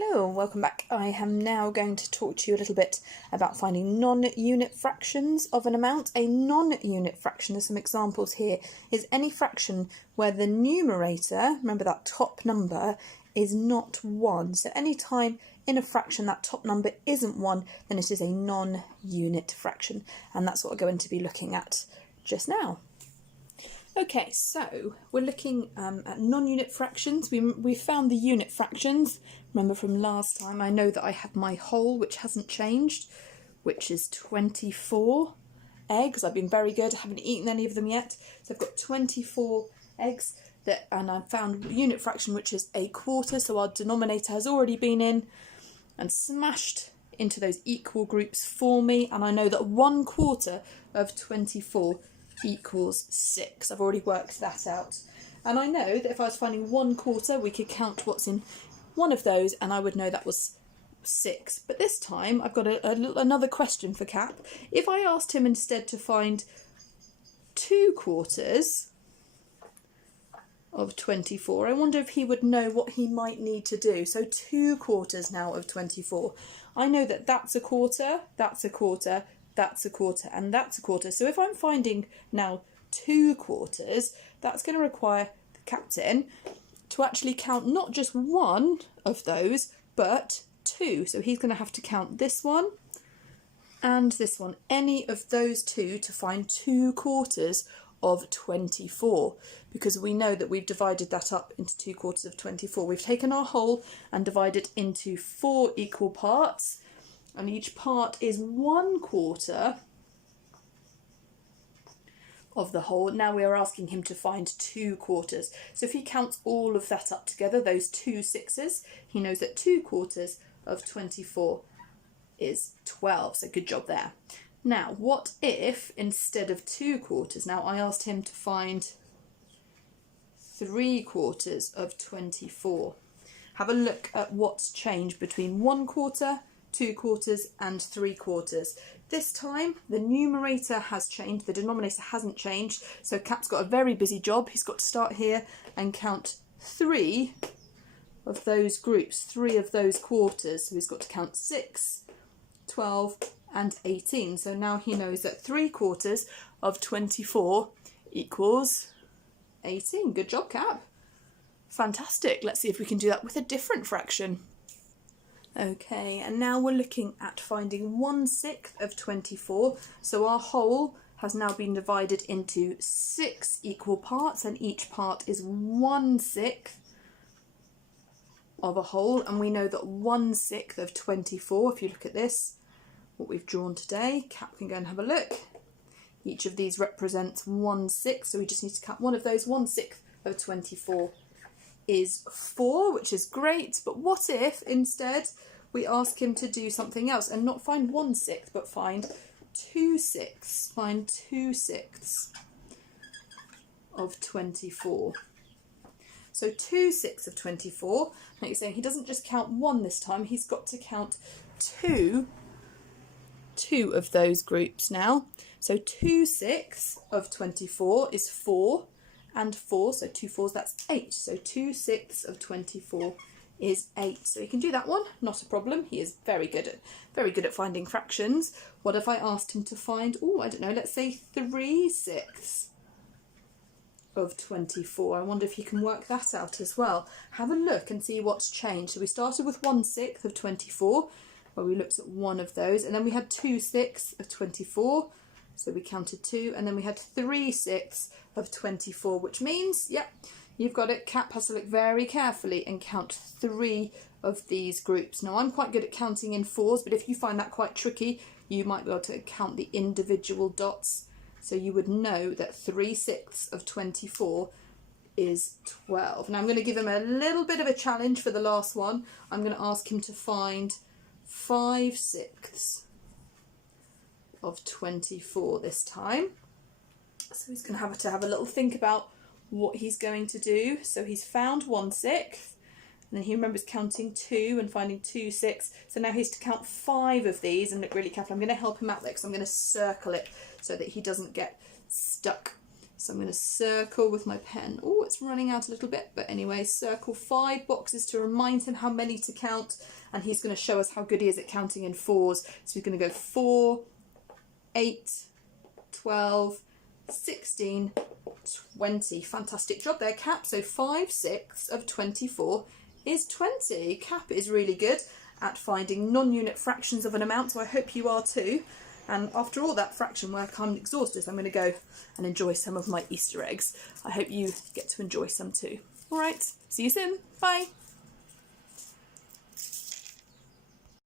Hello and welcome back. I am now going to talk to you a little bit about finding non-unit fractions of an amount. A non-unit fraction, there's some examples here, is any fraction where the numerator, remember that top number, is not 1. So any time in a fraction that top number isn't 1, then it is a non-unit fraction. And that's what we're going to be looking at just now. Okay, so we're looking at non-unit fractions. We found the unit fractions. Remember from last time, I know that I have my whole, which hasn't changed, which is 24 eggs. I've been very good. I haven't eaten any of them yet. So I've got 24 eggs, and I've found unit fraction, which is a quarter. So our denominator has already been in and smashed into those equal groups for me. And I know that 1/4 of 24 equals 6. I've already worked that out. And I know that if I was finding 1/4, we could count what's in one of those and I would know that was 6. But this time I've got another question for Cap. If I asked him instead to find 2/4 of 24, I wonder if he would know what he might need to do. So 2/4 now of 24. I know that that's a quarter, that's a quarter, that's a quarter, and that's a quarter. So if I'm finding now 2/4, that's going to require the captain to actually count not just one of those, but 2. So he's going to have to count this one and this one, any of those two, to find 2/4 of 24, because we know that we've divided that up into 2/4 of 24. We've taken our whole and divided into 4 equal parts, and each part is 1/4 of the whole. Now we are asking him to find 2/4. So if he counts all of that up together, those 2 6s, he knows that 2/4 of 24 is 12. So good job there. Now, what if instead of 2/4, now I asked him to find 3/4 of 24. Have a look at what's changed between 1/4, 2/4 and 3/4. This time the numerator has changed, the denominator hasn't changed, so Cap's got a very busy job. He's got to start here and count 3 of those groups, 3 of those quarters. So he's got to count 6, 12 and 18. So now he knows that 3/4 of 24 equals 18. Good job, Cap. Fantastic. Let's see if we can do that with a different fraction. Okay, and now we're looking at finding 1/6 of 24. So our whole has now been divided into 6 equal parts, and each part is 1/6 of a whole. And we know that 1/6 of 24, if you look at this, what we've drawn today, Cap can go and have a look. Each of these represents 1/6, so we just need to count one of those. 1/6 of 24 is 4, which is great. But what if instead we ask him to do something else and not find 1/6, but find 2/6? Find 2/6 of 24. So 2/6 of 24, like you're saying, he doesn't just count 1 this time, he's got to count 2 of those groups now. So 2/6 of 24 is 4 and 4, so 2 4s, that's 8. So 2/6 of 24 is 8. So he can do that one, not a problem. He is very good at finding fractions. What if I asked him to find, I don't know, let's say 3/6 of 24. I wonder if you can work that out as well. Have a look and see what's changed. So we started with 1/6 of 24, where we looked at one of those, and then we had 2/6 of 24, so we counted 2, and then we had 3/6 of 24, which means, you've got it. Cap has to look very carefully and count 3 of these groups. Now I'm quite good at counting in 4s, but if you find that quite tricky, you might be able to count the individual dots. So you would know that 3/6 of 24 is 12. Now I'm going to give him a little bit of a challenge for the last one. I'm going to ask him to find 5/6 of 24 this time. So he's going to have a little think about what he's going to do. So he's found 1/6, and then he remembers counting 2 and finding 2/6. So now he has to count 5 of these and look really careful. I'm going to help him out there because I'm going to circle it so that he doesn't get stuck So I'm going to circle with my pen. Oh, it's running out a little bit, but anyway, circle 5 boxes to remind him how many to count, and he's going to show us how good he is at counting in 4s. So he's going to go 4, 8, 12, 16, 20. Fantastic job there, Cap. So 5 6 of 24 is 20. Cap is really good at finding non-unit fractions of an amount, so I hope you are too. And after all that fraction work, I'm exhausted. So I'm going to go and enjoy some of my Easter eggs. I hope you get to enjoy some too. All right, see you soon. Bye.